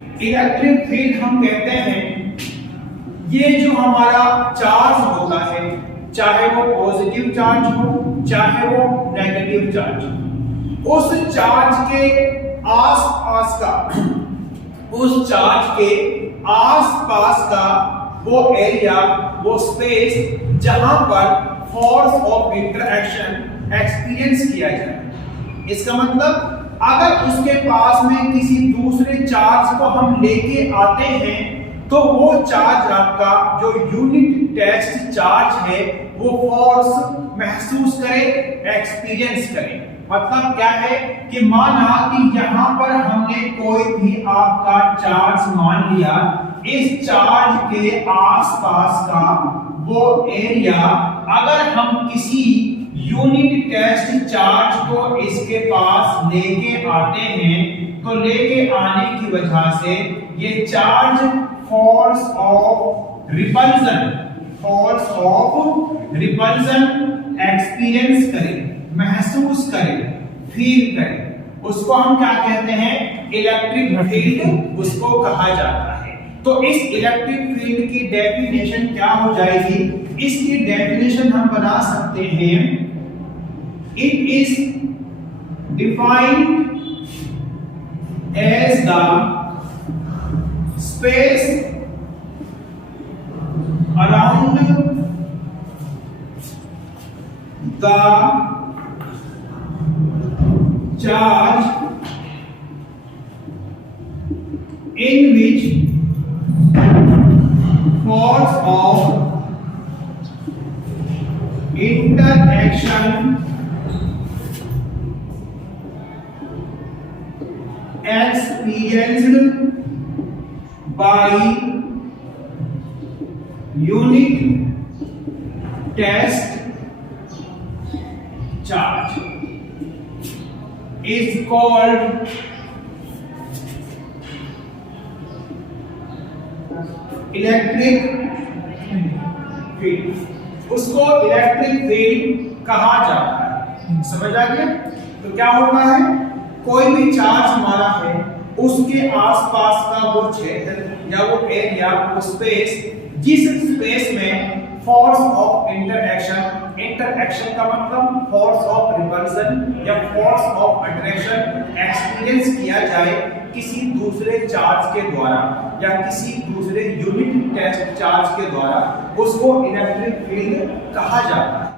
Electric field हम कहते हैं ये जो हमारा चार्ज होता है, चाहे वो पॉजिटिव चार्ज हो चाहे वो नेगेटिव चार्ज हो, उस चार्ज के आसपास का वो एरिया, वो स्पेस जहां पर फोर्स ऑफ इंटरएक्शन एक्सपीरियंस किया जाए। इसका मतलब अगर उसके पास में किसी दूसरे चार्ज को हम लेके आते हैं तो वो चार्ज आपका जो यूनिट टेस्ट चार्ज है वो फोर्स महसूस करे, एक्सपीरियंस करे। मतलब क्या है कि माना कि यहां पर हमने कोई भी आपका चार्ज मान लिया, इस चार्ज के आसपास का वो एरिया अगर हम किसी यूनिट टेस्ट चार्ज को इसके पास लेके आते हैं तो लेके आने की वजह से ये charge force of repulsion experience करे, महसूस करे, फील करे। उसको हम क्या कहते हैं? इलेक्ट्रिक फील्ड उसको कहा जाता है। तो इस इलेक्ट्रिक फील्ड की डेफिनेशन क्या हो जाएगी? इसकी डेफिनेशन हम बना सकते हैं, it is defined as the space around the charge in which force of interaction experienced by unit test charge is called electric field. उसको इलेक्ट्रिक फील्ड कहा जाता है। समझ आ गया? तो क्या होता है, कोई भी चार्ज हमारा है, उसके आसपास का वो क्षेत्र या वो एरिया, वो स्पेस, जिस स्पेस में फोर्स ऑफ इंटरएक्शन का मतलब फोर्स ऑफ रिपल्सन या फोर्स ऑफ अट्रैक्शन एक्सपीरियंस किया जाए किसी दूसरे चार्ज के द्वारा या किसी दूसरे यूनिट टेस्ट चार्ज के द्वारा, उसको इलेक्ट्रिक फील्ड कहा जाता है।